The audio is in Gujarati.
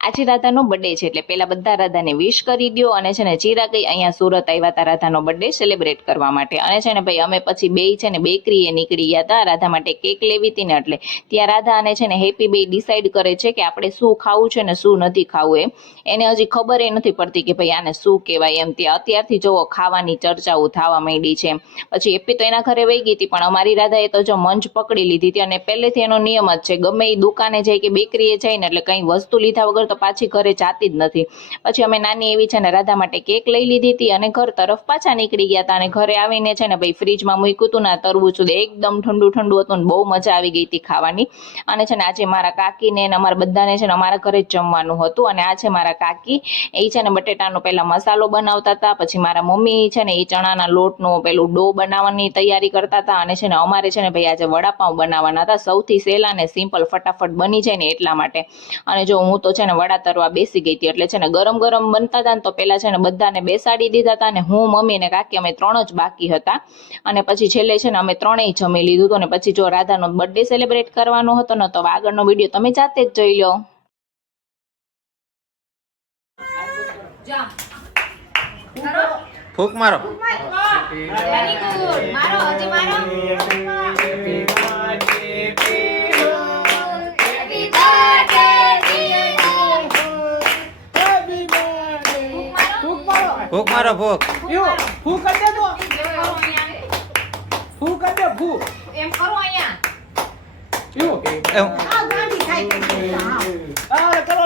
આજે રાધાનો બર્થડે છે એટલે પેલા બધા રાધાને વિશ કરી દો અને છે ને ચિરાગઈ અહીંયા સુરત આવ્યા હતા રાધાનો બર્થડે સેલિબ્રેટ કરવા માટે અને છે ને ભાઈ અમે પછી બે છે ને બેકરીએ નીકળી ગયા હતા રાધા માટે કેક લેવી હતી ને એટલે ત્યાં રાધા અને છે ને હેપી બે ડિસાઈડ કરે છે કે આપણે શું ખાવું છે ને શું નથી ખાવું એમ એને હજી ખબર એ નથી પડતી કે ભાઈ આને શું કહેવાય એમ ત્યાં અત્યારથી જોવો ખાવાની ચર્ચાઓ થવા માંડી છે પછી હેપી તો એના ઘરે વહી ગઈ હતી પણ અમારી રાધાએ તો જો મંચ પકડી લીધી હતી અને પહેલેથી એનો નિયમ જ છે ગમે એ દુકાને જાય કે બેકરીએ જાય ને એટલે કંઈ વસ્તુ લીધા વગર તો પાછી ઘરે જાતી જ નથી પછી અમે નાની એવી છે ને રાધા માટે કેક લઈ લીધી હતી અને ઘર તરફ પાછા નીકળી ગયા હતા અને ઘરે આવીને છે ને ભાઈ ફ્રીજમાં મૂક્યું હતું ને તરબૂચ એકદમ ઠંડુ ઠંડુ હતું ને બહુ મજા આવી ગઈ હતી ખાવાની અને છે ને આજે મારા કાકીને અને અમારા બધાને છે ને અમારા ઘરે જ જમવાનું હતું અને આ છે મારા કાકી એ છે ને બટેટાનો પહેલા મસાલો બનાવતા હતા પછી મારા મમ્મી છે ને એ ચણાના લોટનો પેલું ડો બનાવવાની તૈયારી કરતા હતા અને છે ને અમારે છે ને ભાઈ આજે વડાપાઉં બનાવવાના હતા સૌથી સહેલા ને સિમ્પલ ફટાફટ બની જાય ને એટલા માટે અને જો હું તો છે ને વડા તરવા બેસી ગઈ હતી એટલે છે ને ગરમ ગરમ બનતા હતા ને તો પેલા છે ને બધાને બેસાડી દીધા હતા અને હું મમ્મી ને કાકી અમે ત્રણ જ બાકી હતા અને પછી છેલ્લે છે ને અમે ત્રણેય જમી લીધું હતું અને પછી જો રાધાનો બર્થડે સેલિબ્રેટ કરવાનો હતો ને તો આગળનો વિડીયો તમે જાતે જ જોઈ લો. ફૂક મારો વેરી ગુડ મારો હજી મારો ફૂક મારો ફૂક ફૂ કરી દે તો ફૂ કરી દે ફૂ એમ કરો અહીંયા યો એમ આ કરો